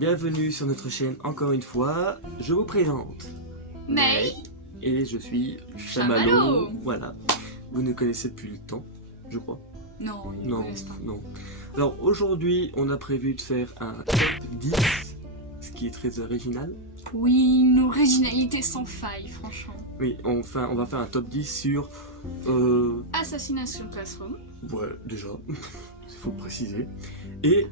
Bienvenue sur notre chaîne encore une fois. Je vous présente May et je suis Chamallow. Chamallow. Voilà. Vous ne connaissez plus le temps, je crois. Non, ils ne connaissent pas. Non. Alors aujourd'hui, on a prévu de faire un top 10, ce qui est très original. Oui, une originalité sans faille, franchement. Oui, on va faire un top 10 sur... Assassination Classroom. Ouais, déjà, il faut préciser. Et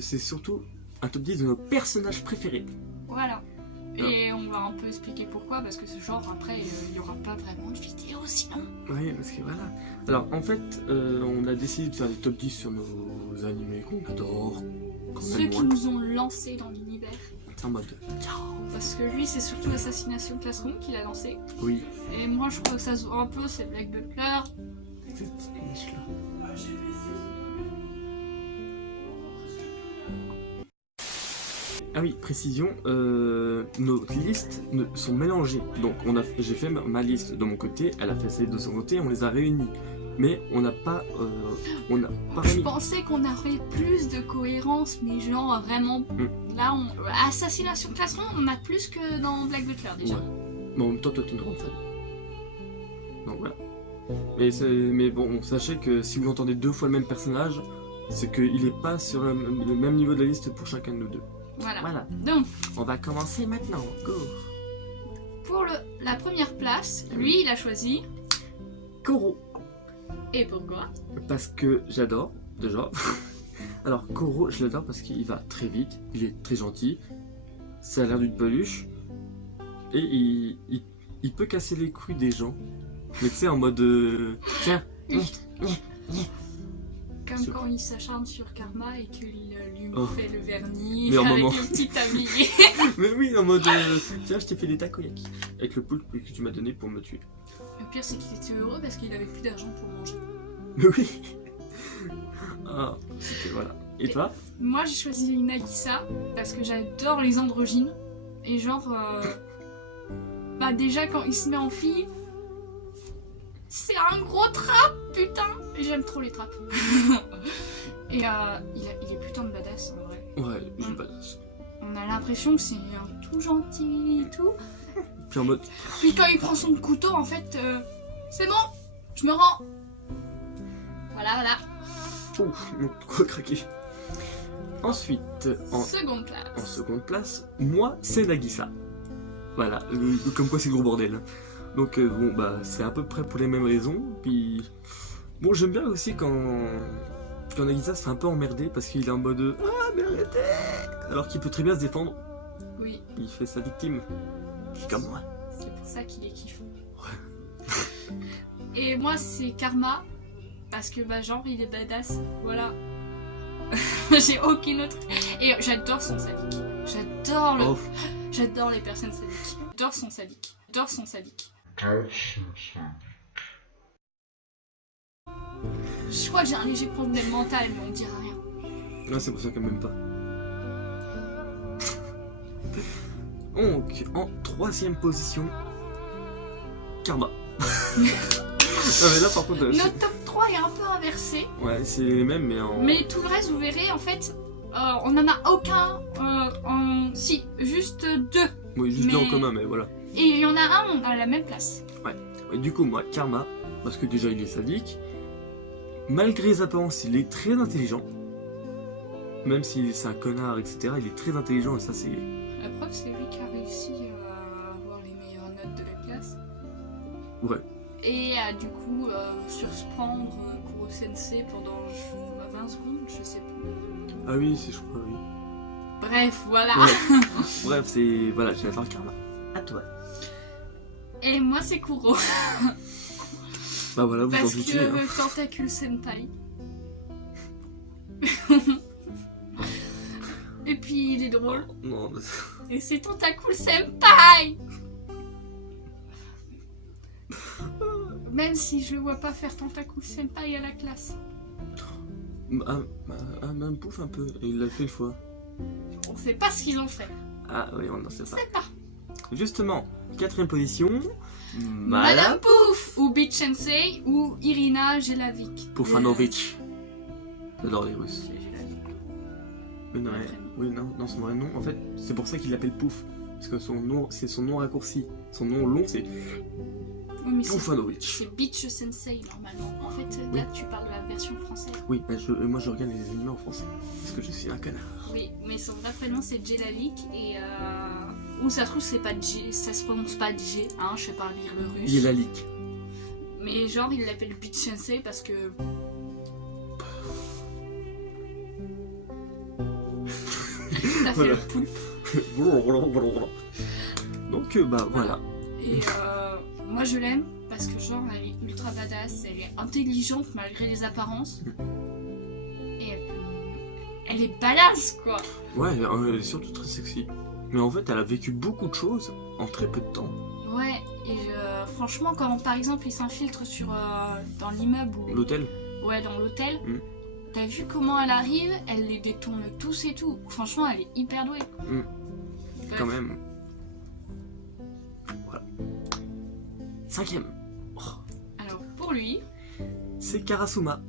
c'est surtout un top 10 de nos personnages préférés. Voilà. Et on va un peu expliquer pourquoi, parce que ce genre, après, il n'y aura pas vraiment de vidéo sinon. Oui, parce que voilà. Alors, en fait, on a décidé de faire des top 10 sur nos animés qu'on adore. Ceux qui nous ont lancés dans l'univers. En mode... Parce que lui, c'est surtout Assassination Classroom qu'il a lancé. Oui. Et moi, je crois que ça se voit un peu, c'est Black Butler. Ah oui, précision, nos listes sont mélangées. Donc j'ai fait ma liste de mon côté, elle a fait celle de son côté, on les a réunies. Mais on n'a pas... Je pensais qu'on avait plus de cohérence, mais genre vraiment... Là, Assassination Classroom, on a plus que dans Black Butler déjà. Ouais. Mais en même temps, toi, t'es une grande fan. Donc voilà. Mais bon, sachez que si vous entendez deux fois le même personnage, c'est qu'il n'est pas sur le même niveau de la liste pour chacun de nous deux. Voilà. Donc, on va commencer maintenant. Go. Pour la première place, lui, il a choisi... Koro. Et pourquoi? Parce que j'adore, déjà. Alors, Koro, je l'adore parce qu'il va très vite, il est très gentil, ça a l'air d'une peluche, et il peut casser les couilles des gens. Mais tu sais, en mode... tiens. Comme quand il s'acharne sur Karma et qu'il lui fait le vernis mais avec moment... le petit tablier. Mais oui, en mode... tiens, je t'ai fait des takoyaki. Avec le poulpe que tu m'as donné pour me tuer. Le pire, c'est qu'il était heureux parce qu'il avait plus d'argent pour manger. Mais oui. Ah, c'était voilà. Et toi? Moi, j'ai choisi Nagisa parce que j'adore les androgynes. Et genre... bah déjà, quand il se met en fille... C'est un gros trap, putain! J'aime trop les traps. Et il est putain de badass, en vrai. Ouais, il est badass. On a l'impression que c'est un tout gentil et tout. Puis en mode... Puis quand il prend son couteau, en fait, c'est bon, je me rends. Voilà. Ouf, mon quoi craqué. Ensuite, en seconde place, moi, c'est Nagisa. Voilà, comme quoi c'est le gros bordel. Donc bon, bah, c'est à peu près pour les mêmes raisons. Puis, bon, j'aime bien aussi quand Nagisa se fait un peu emmerder parce qu'il est en mode « Ah, mais arrêtez !» Alors qu'il peut très bien se défendre. Oui. Il fait sa victime. Comme moi. C'est pour ça qu'il est kiffant. Ouais. Et moi, c'est Karma. Parce que, bah, genre, il est badass. Voilà. J'ai aucune autre... Et j'adore son sadique. J'adore les personnes sadiques. J'adore son sadique. Je crois que j'ai un léger problème mental, mais on dira rien. Non, c'est pour ça quand même pas. Donc, en troisième position, Karma. Non, mais là, par contre, notre top 3 est un peu inversé. Ouais, c'est les mêmes, mais en... Mais tout le reste, vous verrez, en fait, on n'en a aucun Si, juste deux. Oui, juste deux en commun, mais voilà. Et il y en a un à la même place. Ouais. Et du coup, moi, Karma, parce que déjà, il est sadique. Malgré les apparences, il est très intelligent. Même si c'est un connard, etc., il est très intelligent, et ça, c'est... La preuve, c'est lui qui a réussi à avoir les meilleures notes de la classe. Ouais. Et à du coup surprendre Kuro Sensei pendant 20 secondes, je sais plus. Ah oui, c'est je crois, oui. Bref, voilà. Ouais. Bref, c'est... Voilà, j'adore Karma. À toi. Et moi, c'est Kuro. Bah voilà, vous en parce doutiez. que Tentacule Senpai. Et puis, il est drôle. Non, mais... Et c'est Tentacule Senpai. Même si je le vois pas faire Tentacule Senpai à la classe. Même pouf un peu, il l'a fait une fois. On sait pas ce qu'ils ont fait. Ah oui, on ne sait pas. On sait pas. Justement, quatrième position, Madame Pouf ou Beach Sensei ou Irina Jelavic. Pufanovic. J'adore les Russes. Mais non, oui, non, son vrai nom, en fait, c'est pour ça qu'il l'appelle Pouf. Parce que son nom, c'est son nom raccourci. Son nom long, c'est Poufanovic. C'est Beach Sensei, normalement. En fait, là, tu parles de la version française. Oui, bah moi je regarde les animés en français. Parce que je suis un canard. Oui, mais son vrai prénom, c'est Jelalik. Et où ça se trouve, c'est pas J, ça se prononce pas J, hein, je sais pas lire le russe. Jelalik. Mais genre, il l'appelle Beach Sensei parce que... T'as fait le poulpe. Donc, bah voilà. Et moi je l'aime parce que genre elle est ultra badass, elle est intelligente malgré les apparences. Et elle est badass quoi. Ouais, elle est surtout très sexy. Mais en fait, elle a vécu beaucoup de choses en très peu de temps. Ouais, et franchement, quand par exemple il s'infiltre dans l'immeuble ou... L'hôtel. Ouais, dans l'hôtel. T'as vu comment elle arrive, elle les détourne tous et tout. Franchement, elle est hyper douée. Quand même. Voilà. 5ème. Oh. Alors, pour lui... C'est Karasuma.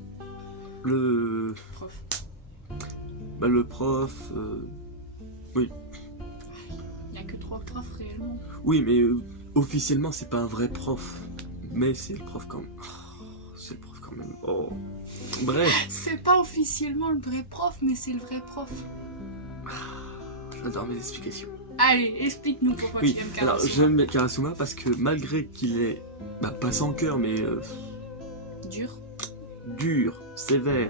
Le... Prof. Bah, le prof... Oui. Il n'y a que 3 profs réellement. Oui, mais officiellement, c'est pas un vrai prof. Mais c'est le prof quand même. Oh, c'est le prof quand même. Oh. Bref. C'est pas officiellement le vrai prof, mais c'est le vrai prof. J'adore mes explications. Allez, explique-nous pourquoi tu aimes Karasuma. Alors, j'aime Karasuma parce que malgré qu'il est, pas sans cœur, mais... dur, sévère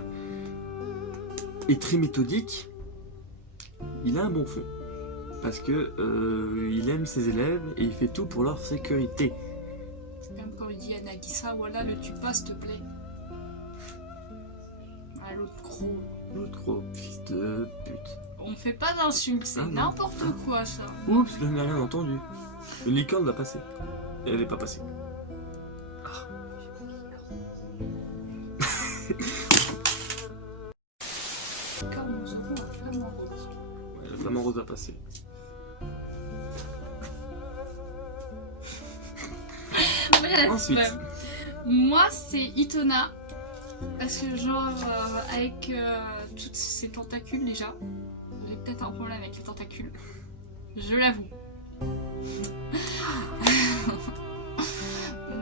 et très méthodique, il a un bon fond. Parce que il aime ses élèves et il fait tout pour leur sécurité. C'est comme quand il dit à Nagisa, voilà, le tue pas s'il te plaît. Ah, l'autre gros fils de pute. On fait pas d'insultes, c'est n'importe quoi ça. Oups, je n'ai rien entendu. Une licorne va passer. Et elle n'est pas passée. Ah. Licorne, nous aurons un flamant rose. Ouais, le flamant rose va passer. Bref, Ensuite. Moi c'est Itona. Parce que genre, avec toutes ces tentacules déjà, j'ai peut-être un problème avec les tentacules. Je l'avoue.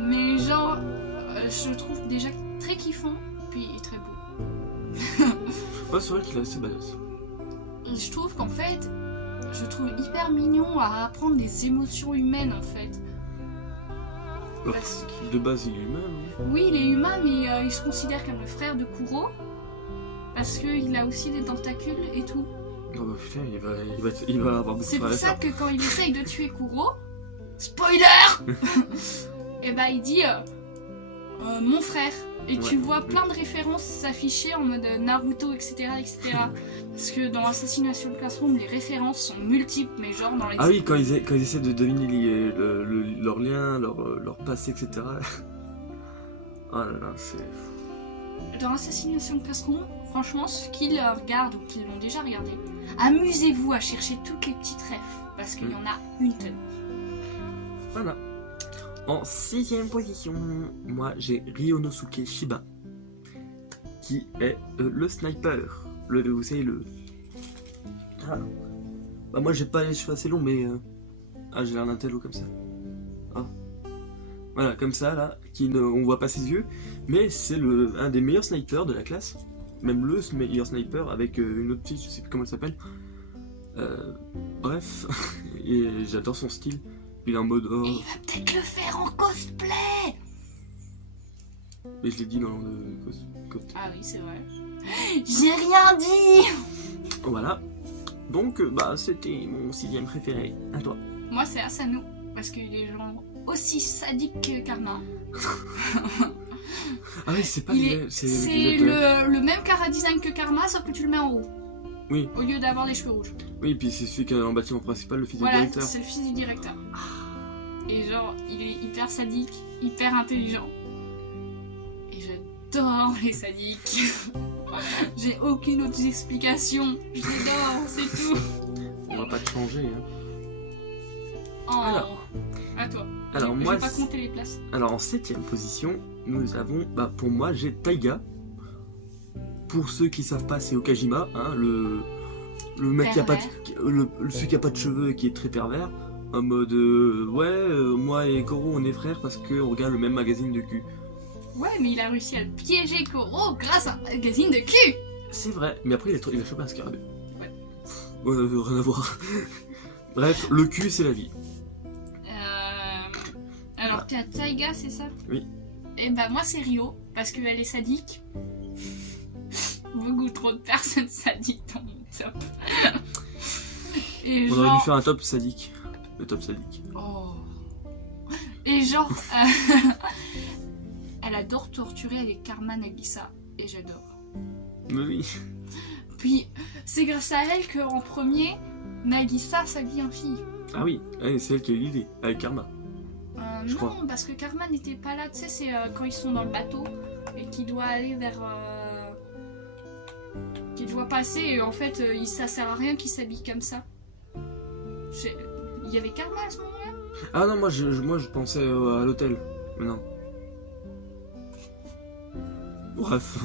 Mais genre, je le trouve déjà très kiffant, puis très beau. Ouais, c'est vrai qu'il est assez badass. Et je trouve qu'en fait, je trouve hyper mignon à apprendre des émotions humaines en fait. Parce que de base, il est humain. Non ? Oui, il est humain, mais il se considère comme le frère de Kuro. Parce qu'il a aussi des tentacules et tout. Oh bah putain, il va avoir beaucoup de C'est pour frères et ça sœurs. que quand il essaye de tuer Kuro, spoiler et bah il dit mon frère. Et tu vois plein de références s'afficher en mode Naruto, etc. Parce que dans Assassination Classroom, les références sont multiples, mais genre dans les... Ah oui, quand ils essaient de deviner leur lien, leur passé, etc. Oh là là, c'est... Dans Assassination Classroom, franchement, ceux qui le regardent ou qui l'ont déjà regardé, amusez-vous à chercher toutes les petites refs, parce qu'il y en a une tonne. Voilà. En 6ème position, moi j'ai Ryonosuke Shiba, qui est le sniper. Vous savez, le... Ah. Bah moi j'ai pas les cheveux assez longs, mais... Ah, j'ai l'air d'un télo comme ça. Ah. Voilà, comme ça, là, on voit pas ses yeux, mais c'est un des meilleurs snipers de la classe. Même le meilleur sniper, avec une autre fille, je sais plus comment elle s'appelle. Bref, et j'adore son style. Il est en mode... Oh. Et il va peut-être le faire en cosplay. Et je l'ai dit dans le cosplay. Ah oui, c'est vrai. J'ai rien dit. Voilà. Donc, bah, c'était mon 6ème préféré. À toi. Moi, c'est Asano, parce qu'il est genre aussi sadique que Karma. Ah oui, c'est pas... C'est le même cara design que Karma, sauf que tu le mets en haut. Oui. Au lieu d'avoir les cheveux rouges. Oui, puis c'est celui qui est en bâtiment principal, le fils du voilà, directeur. c'est le fils du directeur. Et genre, il est hyper sadique, hyper intelligent. Et j'adore les sadiques. J'ai aucune autre explication. Je l'adore, c'est tout. On va pas te changer, hein. Oh. Alors. À toi. Alors, je moi... vais pas compter les places. Alors, en 7ème position, nous avons... Bah, pour moi, j'ai Taiga. Pour ceux qui savent pas, c'est Okajima, hein, Le mec qui a pas de, celui qui a pas de cheveux et qui est très pervers, en mode moi et Koro on est frères parce qu'on regarde le même magazine de cul. Ouais, mais il a réussi à le piéger Koro grâce à un magazine de cul. C'est vrai, mais après il a chopé un scarabée. Ouais. Rien à voir. Bref, le cul c'est la vie. Alors t'es à Taiga, c'est ça? Oui. Et bah moi c'est Rio, parce qu'elle est sadique. Beaucoup trop de personnes sadiques dans mon top. Et on aurait dû faire un top sadique. Le top sadique. Oh. Et genre, elle adore torturer avec Karma Nagisa, et j'adore. Mais oui. Puis c'est grâce à elle qu'en premier, Nagisa s'habille en fille. Ah oui, c'est elle qui a eu l'idée, avec Karma. Non, crois. Parce que Karma n'était pas là, tu sais, c'est quand ils sont dans le bateau et qu'il doit aller vers... qu'il doit passer et en fait, ça sert à rien qu'il s'habille comme ça. Il y avait Karma à ce moment-là? Ah non, moi je pensais à l'hôtel, mais non. Bref.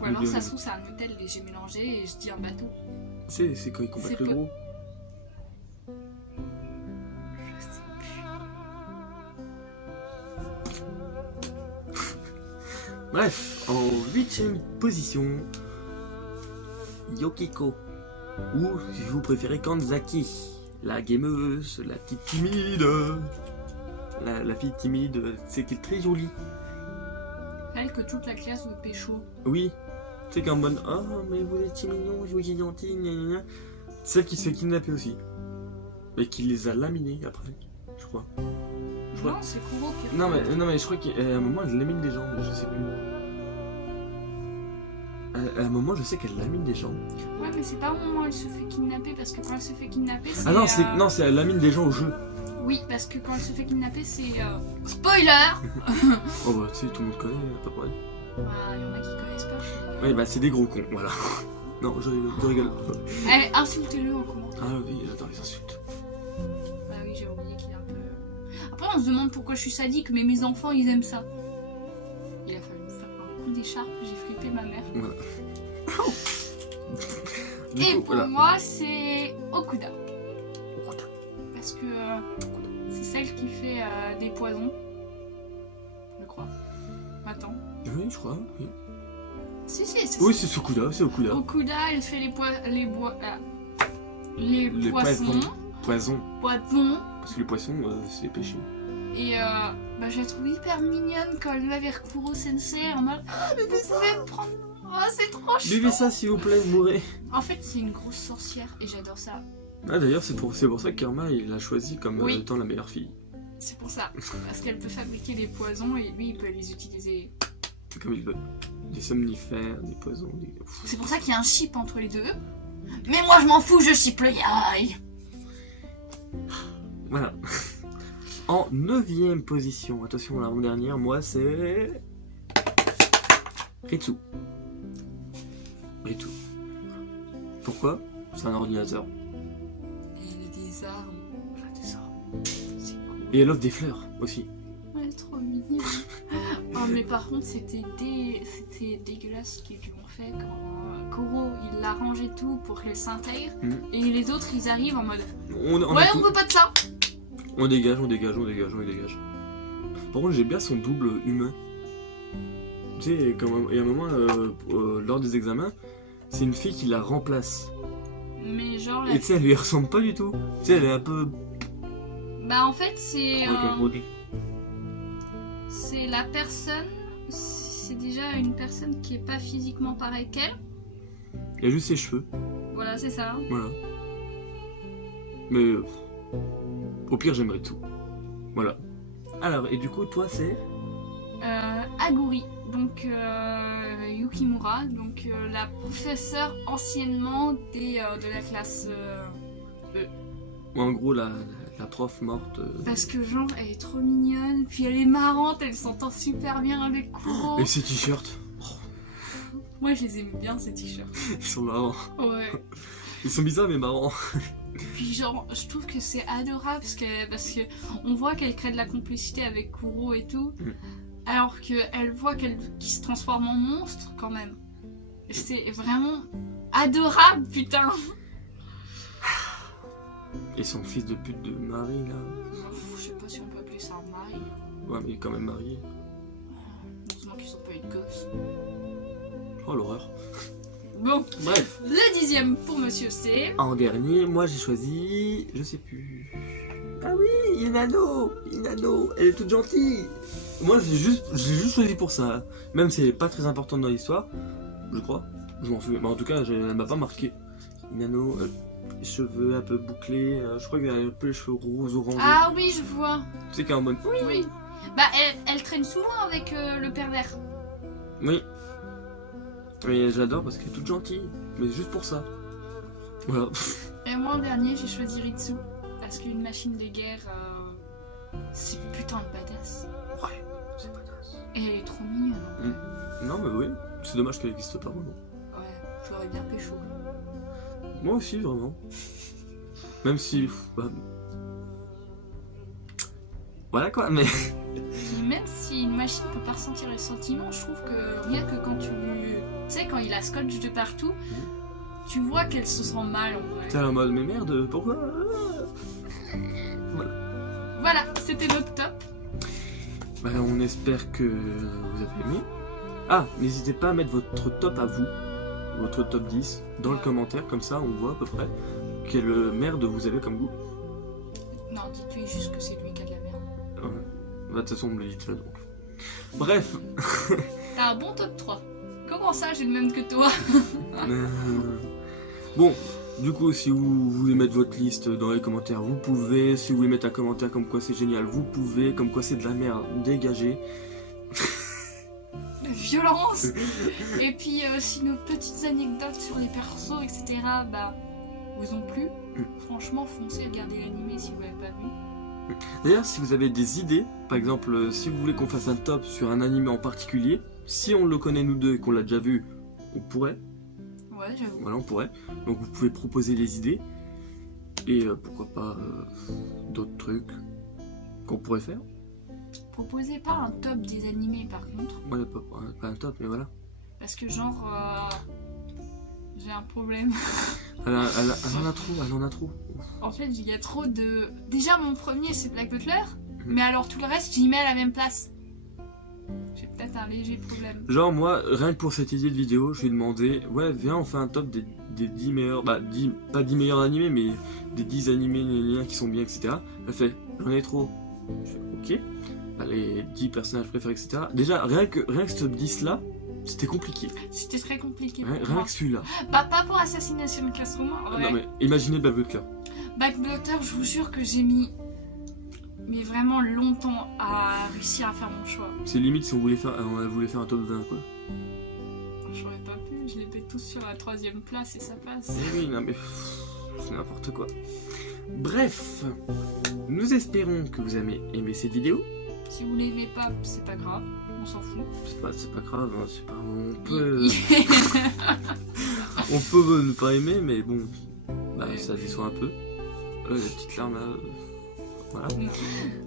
Ou alors ça se trouve c'est un hôtel et j'ai mélangé et je dis un bateau. C'est quand ils combattent le gros. Bref, en 8ème position, Yukiko. Ou, si vous préférez, Kanzaki. La gameuse, la petite timide. La fille timide, c'est qui est très jolie. Elle que toute la classe veut pécho. Oui, c'est qu'en mode oh, mais vous êtes si mignon, vous êtes gentil, gna gna gna. Celle qui se fait kidnapper aussi. Mais qui les a laminés après, je crois. Non, c'est Kuro qui... Non mais je crois qu'à un moment elle lamine des gens, mais je sais plus. À un moment je sais qu'elle lamine des gens. Ouais mais c'est pas au moment où elle se fait kidnapper, parce que quand elle se fait kidnapper c'est... Ah non, c'est elle lamine des gens au jeu. Oui, parce que quand elle se fait kidnapper c'est... Spoiler. Oh bah tu sais, tout le monde connaît à peu près. Bah y'en a qui connaissent pas. Ouais bah c'est des gros cons, voilà. Non, je rigole. Allez, insultez-le en commentaire. Ah oui, attends, les insultes. Bah oui, j'ai oublié qu'il est un peu... Après on se demande pourquoi je suis sadique, mais mes enfants ils aiment ça. Il a fallu me faire un coup d'écharpe, j'ai flippé ma mère. Voilà. Et pour moi c'est Okuda. Parce que c'est celle qui fait des poisons. Je crois. Attends. Oui, je crois, oui. Si, c'est oui, c'est Okuda, c'est Okuda. Okuda, elle fait les poissons. Poisons. Poissons. Parce que les poissons, c'est péché. Et bah, je la trouve hyper mignonne quand elle va vers Kuro Sensei en mode ah, mais vous pouvez me prendre. Oh, c'est trop chou. Buvez ça s'il vous plaît, mourrez. En fait, c'est une grosse sorcière et j'adore ça. Ah, d'ailleurs, c'est pour ça que Karma il l'a choisi comme étant la meilleure fille. C'est pour ça. Parce qu'elle peut fabriquer des poisons et lui, il peut les utiliser comme il veut. Des somnifères, des poisons, des... C'est pour ça qu'il y a un chip entre les deux. Mais moi je m'en fous, je chip le yaï. Voilà. En 9ème position, attention l'avant-dernière, moi c'est... Ritsu. Pourquoi? C'est un ordinateur. Et il a des armes. Elle a des armes. C'est cool. Et elle offre des fleurs aussi. Ouais, trop mignon. Oh, mais par contre, c'était dégueulasse ce qu'ils lui ont fait quand Koro il l'a rangé tout pour qu'elle s'intègre. Et les autres ils arrivent en mode on veut pas de ça. On dégage. Par contre, j'ai bien son double humain. Tu sais, il y a un moment, lors des examens, c'est une fille qui la remplace. Mais genre. Et tu sais, elle lui ressemble pas du tout. Tu sais, elle est un peu. Bah, en fait, c'est. C'est la personne. C'est déjà une personne qui est pas physiquement pareille qu'elle. Il y a juste ses cheveux. Voilà, c'est ça. Voilà. Mais. Au pire, j'aimerais tout. Voilà. Alors, et du coup, toi, c'est Aguri, donc Yukimura, donc la professeure anciennement de la classe E. En gros, la prof morte. Parce que genre, elle est trop mignonne, puis elle est marrante, elle s'entend super bien avec Kuro. Et ses t-shirts. Moi, je les aime bien, ces t-shirts. Ils sont marrants. Ouais. Ils sont bizarres, mais marrants. Puis genre, je trouve que c'est adorable parce que on voit qu'elle crée de la complicité avec Kuro et tout, alors qu'elle voit qu'il se transforme en monstre quand même. C'est vraiment adorable, putain. Et son fils de pute de Marie, là. Je sais pas si on peut appeler ça un mari. Ouais, mais il est quand même marié. Heureusement qu'ils ont pas eu de gosse. Oh, l'horreur. Bon, Bref. le 10e pour Monsieur C. En dernier, moi j'ai choisi... Je sais plus... Ah oui, Inano. Inano, elle est toute gentille. Moi j'ai juste choisi pour ça. Même si elle est pas très importante dans l'histoire. Je crois. Je m'en souviens. Mais en tout cas, elle m'a pas marqué. Inano, cheveux un peu bouclés. Je crois qu'elle a un peu les cheveux roses, orangés. Ah oui, je vois. Tu sais qu'elle est en mode... Oui. Bah, elle traîne souvent avec le pervers. Oui. Mais j'adore parce qu'elle est toute gentille. Mais juste pour ça. Voilà. Et moi en dernier, j'ai choisi Ritsu. Parce qu'une machine de guerre, c'est putain de badass. Ouais, c'est badass. Et elle est trop mignonne. Non mais oui, c'est dommage qu'elle n'existe pas vraiment. Ouais, j'aurais bien pécho. Moi aussi, vraiment. Même si... bah, voilà quoi, mais... Même si une machine peut pas ressentir les sentiments, je trouve que rien que quand tu sais, quand il a scotch de partout, tu vois qu'elle se sent mal en vrai. T'es en mode, mais merde, pourquoi? Voilà, c'était notre top. Bah, on espère que vous avez aimé. Ah, n'hésitez pas à mettre votre top à vous, votre top 10, dans le commentaire, comme ça on voit à peu près quelle merde vous avez comme goût. Non, dites-lui juste que c'est lui qui a de la merde. Ouais. Bah, de toute façon, on me le dit là donc. Bref. T'as un bon top 3. Comment ça, j'ai le même que toi? Bon, du coup, si vous voulez mettre votre liste dans les commentaires, vous pouvez. Si vous voulez mettre un commentaire comme quoi c'est génial, vous pouvez. Comme quoi c'est de la merde, dégagez. La violence. Et puis, si nos petites anecdotes sur les persos, etc., bah, vous ont plu, franchement, foncez, regardez l'animé si vous l'avez pas vu. D'ailleurs, si vous avez des idées, par exemple, si vous voulez qu'on fasse un top sur un animé en particulier, si on le connaît nous deux et qu'on l'a déjà vu, on pourrait. Ouais, j'avoue. Voilà, on pourrait. Donc vous pouvez proposer des idées. Et pourquoi pas d'autres trucs qu'on pourrait faire. Proposez pas un top des animés par contre. Ouais, pas un top, mais voilà. Parce que genre, j'ai un problème. Elle en a trop. En fait, il y a trop de... Déjà, mon premier, c'est Black Butler. Mais alors, tout le reste, j'y mets à la même place. J'ai peut-être un léger problème. Genre, moi, rien que pour cette idée de vidéo, je lui ai demandé, ouais, viens, on fait un top des 10 meilleurs... Bah, pas 10 meilleurs animés, mais des 10 animés qui sont bien, etc. Elle fait, j'en ai trop. Je fais, ok. Bah, les 10 personnages préférés, etc. Déjà, rien que ce top 10-là, c'était compliqué. C'était très compliqué pour Rien moi. que celui-là. Bah, pas pour Assassination Classroom, en vrai. Non, mais imaginez Black Butler. Black Butler, je vous jure que j'ai mis... mais vraiment longtemps à réussir à faire mon choix. C'est limite si on voulait faire un top 20, quoi. J'aurais pas pu, je les mets tous sur la 3ème place et ça passe. Eh oui, non mais... c'est n'importe quoi. Bref, nous espérons que vous avez aimé cette vidéo. Si vous l'aimez pas, c'est pas grave, on s'en fout. C'est pas grave, hein, on peut... on peut ne pas aimer, mais bon, bah, ça déçoit un peu. La petite larme là... Voilà.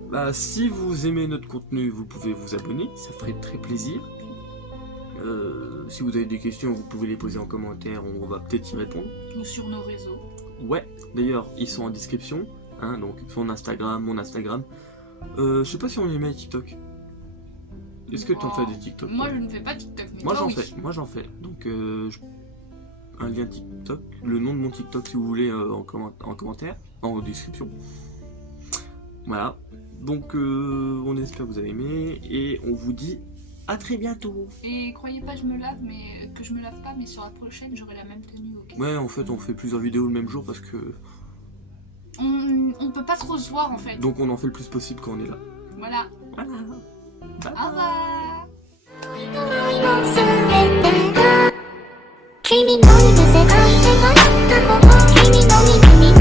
Bah, si vous aimez notre contenu, vous pouvez vous abonner, ça ferait très plaisir. Si vous avez des questions, vous pouvez les poser en commentaire, on va peut-être y répondre. Ou sur nos réseaux. Ouais, d'ailleurs, ils sont en description, hein, donc son Instagram, mon Instagram. Je sais pas si on y met TikTok. Est-ce que tu en fais des TikTok? Moi, je ne fais pas TikTok, mais moi toi, j'en fais. Donc, un lien TikTok, le nom de mon TikTok si vous voulez en commentaire, en description. Voilà, donc on espère que vous avez aimé et on vous dit à très bientôt. Et croyez pas, je me lave, mais que je me lave pas, mais sur la prochaine, j'aurai la même tenue, ok? Ouais, en fait, on fait plusieurs vidéos le même jour parce que... On peut pas trop se voir, en fait. Donc on en fait le plus possible quand on est là. Voilà. Voilà. Au revoir. 君のいる世界ではあったこと君の耳に